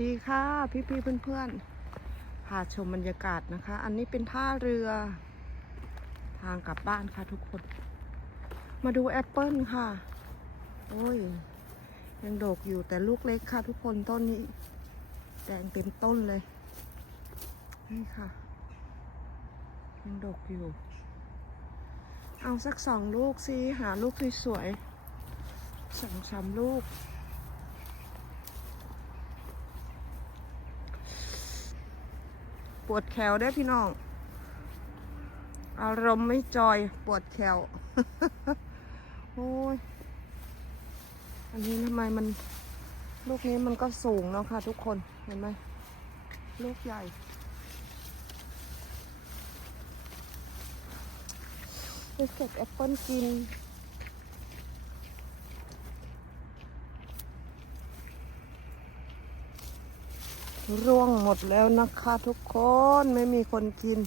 ดีค่ะพี่พี่ๆเพื่อนๆพาชมบรรยากาศนะคะ อันนี้เป็นท่าเรือ ทางกลับบ้านค่ะทุกคน มาดูแอปเปิลค่ะ โอ้ย ยังโดกอยู่แต่ลูกเล็กค่ะทุกคนต้นนี้แดงเต็มต้นเลย นี่ค่ะ ยังดกอยู่ เอาสักสองลูกสิ หาลูกสวยๆสองสามลูก ปวดแขวได้พี่น้อง อารมณ์ไม่จอยปวดแขวโอ้ย อันนี้ทำไมมัน ลูกนี้มันก็สูงเนาะค่ะทุกคนเห็นไหมลูกใหญ่เก็บแอปเปิลกิน ร่วงหมดแล้วนะคะทุกคนไม่มีคนกิน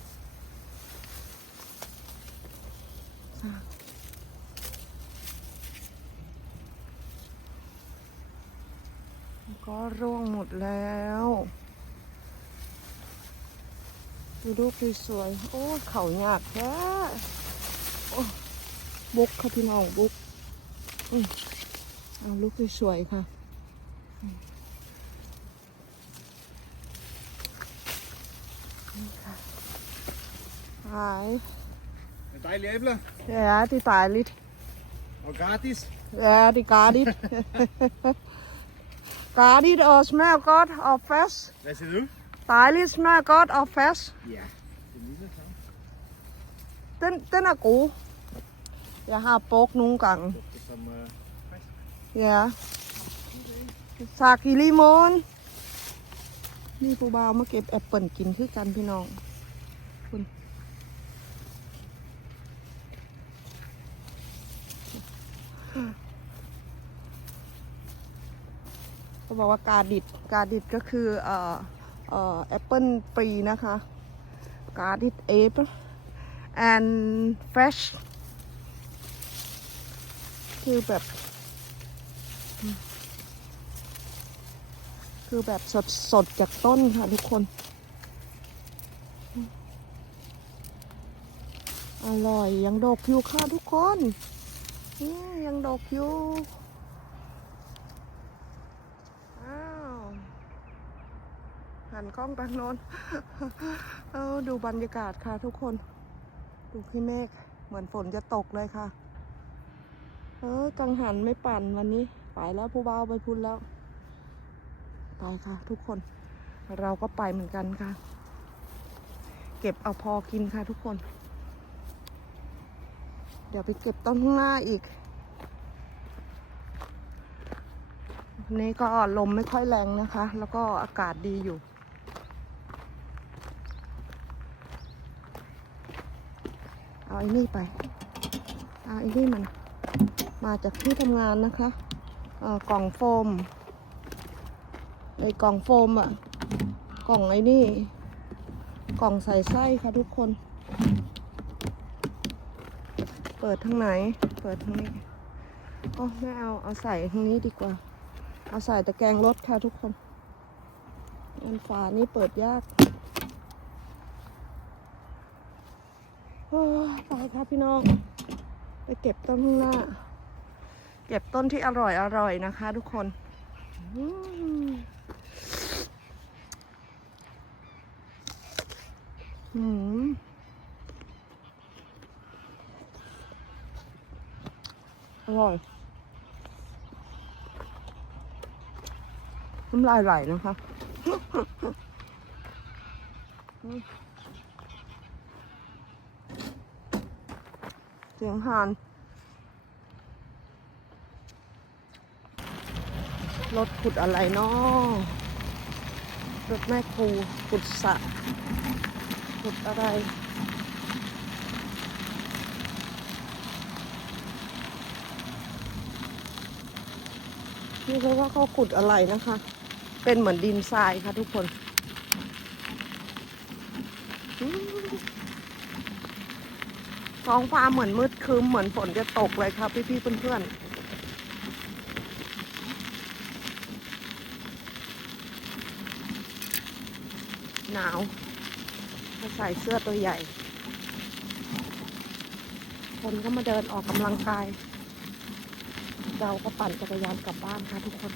ก็ร่วงหมดแล้วดูรูปสวยๆโอ้เขาหยาดแท้บุกค่ะพี่น้องบุกอืมเอาลูกสวยๆค่ะ Hej. Een dejlige æble. Ja, det er dejligt. Og gratis. Ja, det er gardigt. gardigt og smager godt og frisk. Hvad siger du? Dejligt, smager godt og frisk. Ja. Den så. Den, den er god. Jeg har brugt nogle gange. Som frisk. Ja. Tak i lige måde. นี่ปูบาวมาเก็บแอปเปิลกินคือกันพี่น้องคุณเขาบอกว่ากาดิดกาดิดก็คือเอ่อเอ่อแอปเปิลฟรีนะคะกาดิดเอป and fresh คือแบบ คือแบบสดสดจากต้นค่ะทุกคน อร่อยยังดกอยู่ค่ะทุกคนนี่ยังดกอยู่อ้าวหันกล้องไปโน้นเอาดูบรรยากาศค่ะทุกคน ดูพี่เมฆเหมือนฝนจะตกเลยค่ะ เออกังหันไม่ปั่นวันนี้ ไปแล้วผู้เบาไปพุ่นแล้ว ไปค่ะ ทุกคน เราก็ไปเหมือนกันค่ะ เก็บเอาพอกินค่ะทุกคน เดี๋ยวไปเก็บต้นข้างหน้าอีกนนี้ก็ลมไม่ค่อยแรงนะคะ แล้วก็อากาศดีอยู่เอาไอ้นี่ไป เอาไอ้นี่มัน มาจากที่ทำงานนะคะ กล่องโฟม ไอกล่องโฟมอะกล่องไอ้นี่ กล่องใส่ไส้ค่ะทุกคน เปิดทางไหน เปิดทางนี้โอ้ไม่เอา เอาใส่ทางนี้ดีกว่า เอาใส่ตะแกรงรถค่ะทุกคนอันฝานี่เปิดยากโอ้ยไปค่ะพี่น้อง ไปเก็บต้นข้างหน้า เก็บต้นที่อร่อยอร่อยนะคะทุกคน อืมอร่อยน้ำลายไหลนะคะ เสียงหานรถขุดอะไรเนาะรถแม่ครูขุดสระ ขุดอะไร นี่เขาว่าเขาขุดอะไรนะคะ เป็นเหมือนดินทรายค่ะทุกคนท้องฟ้าเหมือนมืดครึ้มเหมือนฝนจะตกเลยค่ะพี่ๆเพื่อนๆหนาว มาใส่เสื้อตัวใหญ่ คนก็มาเดินออกกำลังกาย เราก็ปั่นจักรยานกลับบ้านค่ะทุกคน